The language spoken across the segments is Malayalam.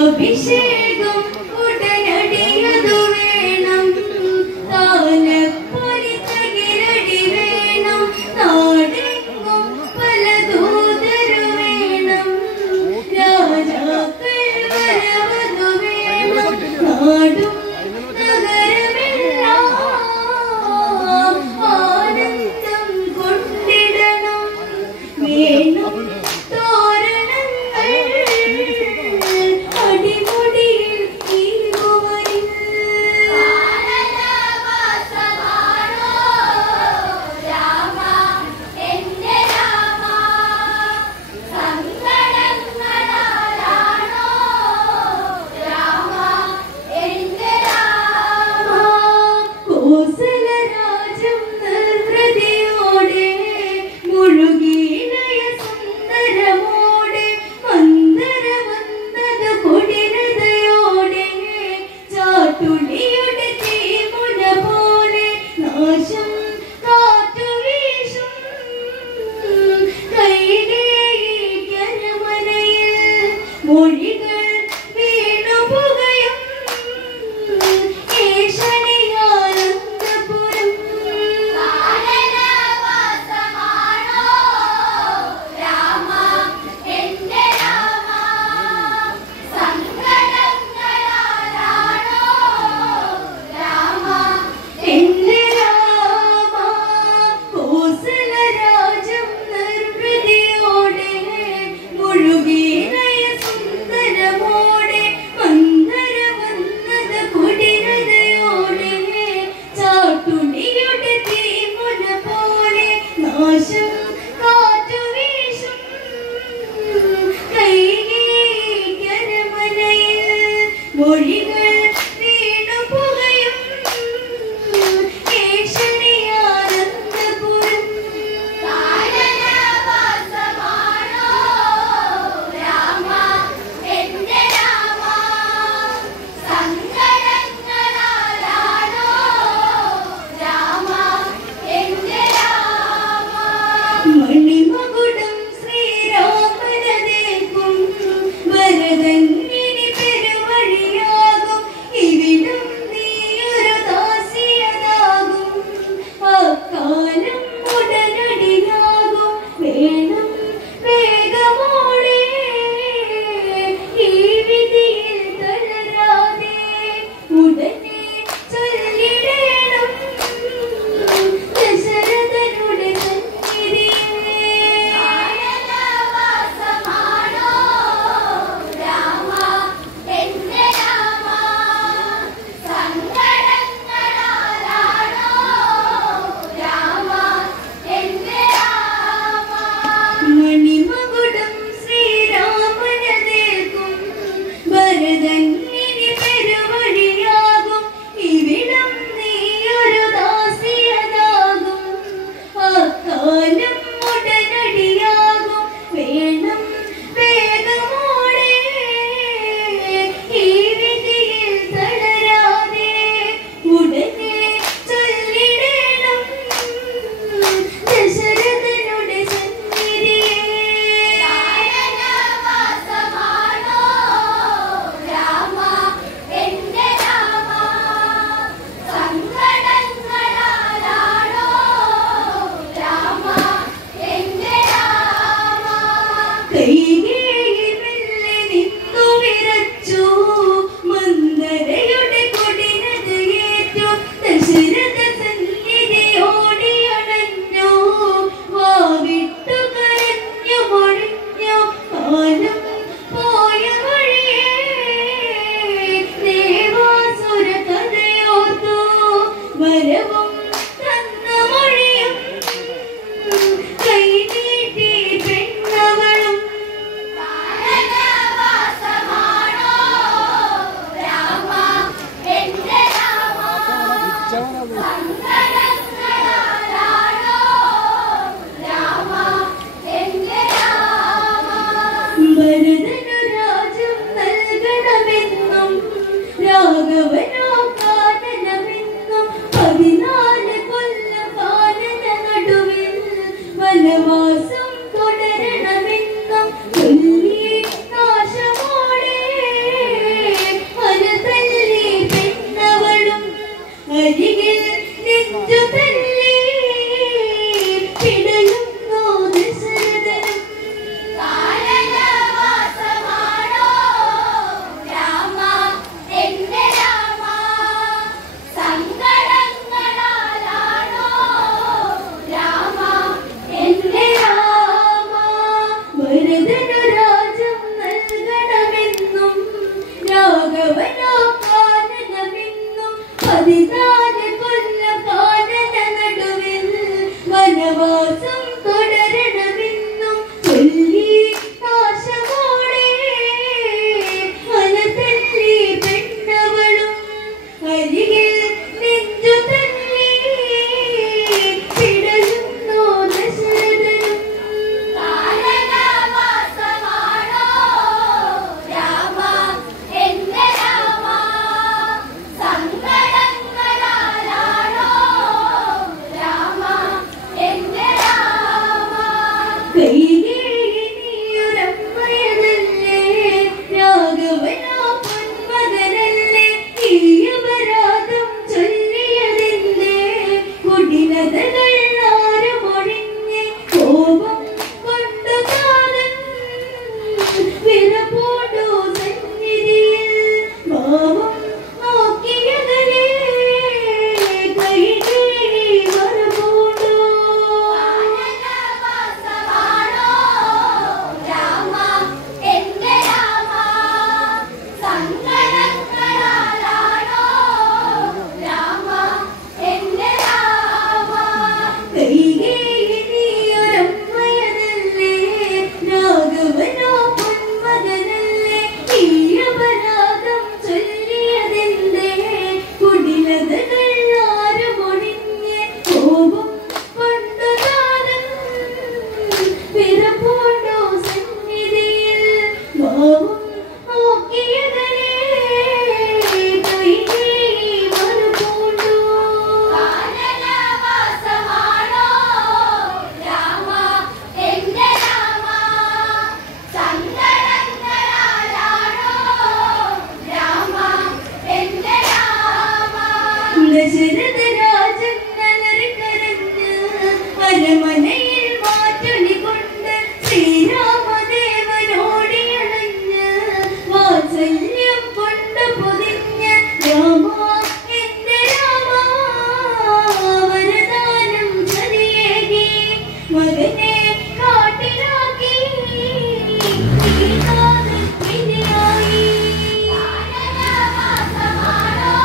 അഭിഷേകം ഉടനടിയതു വേണം, താലപ്പൊലി തകിരടി വേണം, നാടെങ്ങും പല ദൂതരു വേണം, രാജാക്കൾ വരവതു വേണം, നാടും നഗരമെല്ലാം ആനന്ദം കൊണ്ടിടണം, വേണം ഭരതനു രാജ്യം നൽകണമെന്നും രാഘവനോ കാനനമെന്നും 14 കൊല്ലകാലന നടുവിൽ വനവാസം തുടരണമെന്നും ചൊല്ലി നാശമോടെ മനത്തല്ലി പെണ്ണവളും അരികിൽ നെഞ്ചു തല്ലി പിടയുന്നു ദശരഥനും. കാനനവാസമാണോ രാമ എന്റെ രാമ, സങ്കടങ്ങളാലാണോ രാമ എന്റെ രാമ. കൈകേയി നീയൊരമ്മയതല്ലേ, രാഘവനോ പൊന്മകനല്ലേ, ഈ അപരാധം ചൊല്ലിയതെന്തേ, കുടിലതകൾ ആരുമൊഴിഞ്ഞ് കോപം കൊണ്ടു കാതൻ വിറപൂണ്ടു സന്നിധിയിൽ ഭാവം നോക്കിയതലേ കൈകേയി മറുപൂണ്ടു. കാനനവാസമാണോ രാമ എന്റെ രാമ, സങ്കടങ്ങളാലാണോ രാമ എന്റെ രാമ. കൈകേയി നീയൊരമ്മയതല്ലേ, രാഘവനോ പൊന്മകനല്ലേ, ഈ അപരാധം ചൊല്ലിയതെന്തേ, കുടിലതകൾ ആരുമൊഴിഞ്ഞ് കോപം കൊണ്ടു കാതൻ വിറപൂണ്ടു സന്നിധിയിൽ ഭാവം നോക്കിയതലേ കൈകേയി മറുപൂണ്ടു. കാനനവാസമാണോ രാമ എന്റെ രാമ, സങ്കടങ്ങളാലാണോ രാമ എന്റെ രാമ. ദശരഥ രാജൻ അലറിക്കരഞ്ഞ് അരമനയിൽ മാറ്റൊലി കൊണ്ട് ശ്രീരാമദേവനോടിയണഞ്ഞ് വാത്സല്യം കൊണ്ട് പൊതിഞ്ഞ് രാമ എന്റെ രാമ വരദാനം ചതിയേകി മകനെ കാട്ടിലാക്കി സീതാതൻ വിധിയായി. കാനനവാസമാണോ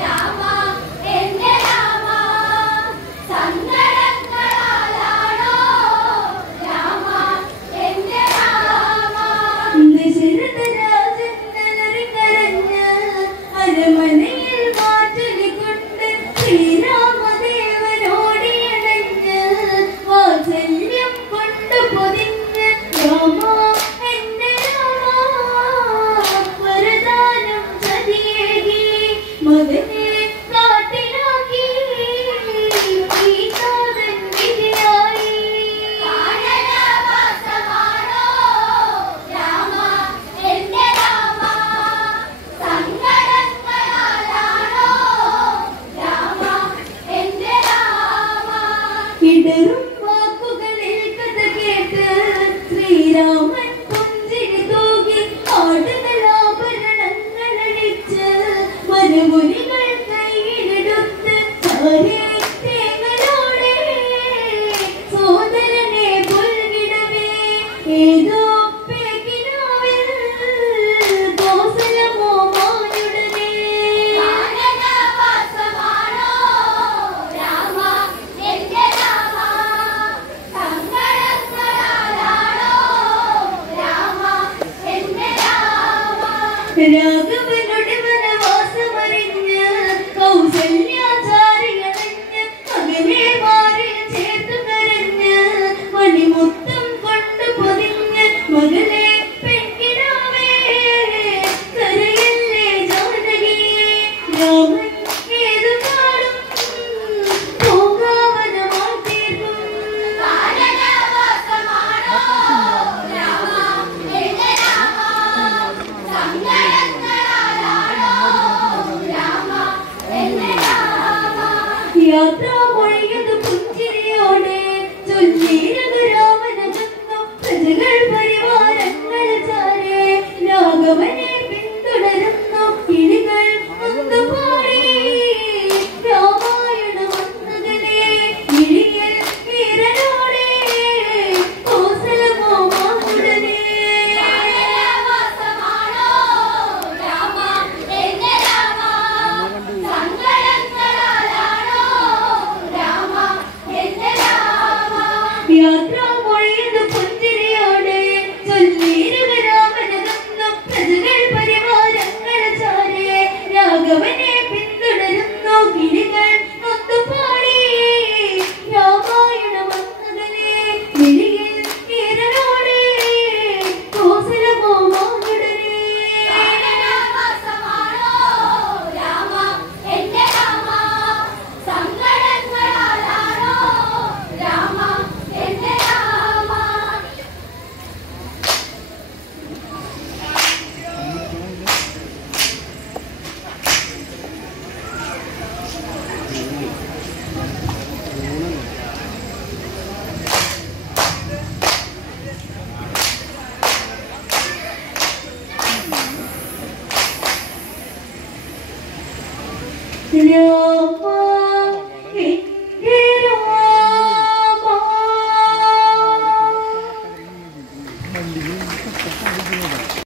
രാമ എന്റെ രാമ, സങ്കടങ്ങളാലാണോ രാമ എന്റെ രാമ. ദശരഥ രാജൻ അലറിക്കരഞ്ഞ് അരമനയിൽ മാറ്റൊലി കൊണ്ട് ശ്രീരാമദേവനോടിയണഞ്ഞ് വാത്സല്യം കൊണ്ട് പൊതിഞ്ഞ് രാമ എന്റെ രാമ വരദാനം ചതിയേകി മകനെ കാട്ടിലാക്കി സീതാതൻ വിധിയായി. കാനനവാസമാണോ രാമ എന്റെ രാമ, സങ്കടങ്ങളാലാണോ രാമ എന്റെ രാമ. ഇടറും വാക്കുകളിൽ കഥ കേട്ട് ശ്രീരാമൻ പുഞ്ചിരി തൂകി ആടുകളാഭരണങ്ങളടിച്ച് വനമുനികൾ കയ്യിലെടുത്ത് ചാരേ തേങ്ങലോടെ സോദരനെ പുൽകിടവേ ഏതോ പേകിനാവിൽ കോസലമോ മാനുടനെ. കാനനവാസമാണോ രാമ എന്റെ രാമ, സങ്കടങ്ങളാലാണോ രാമ എന്റെ രാമ. രാഘവനുടെ വനവാസമറിഞ്ഞ് കൗസല്യാചാരിയണഞ്ഞ് മകനെ മാറിൽ ചേർത്തു കരഞ്ഞ് മണിമുത്തം കൊണ്ട് പൊതിഞ്ഞ് മകളെ പെൺകിടാവേ കരയല്ലേ ജാനകിയെ, രാമൻ ഏതു നാളും പോകാവനമായി തീർക്കും. കാനനവാസമാണോ രാമ എന്റെ രാമ, സങ്കടങ്ങളാലാണോ രാമ എന്റെ രാമ. യാത്ര മൊഴിയത് പുഞ്ചിരിയോടെ ചൊല്ലി രഘുരാമനകന്നു പ്രജകൾ പരിവാരം രാമ എന്റെ രാമ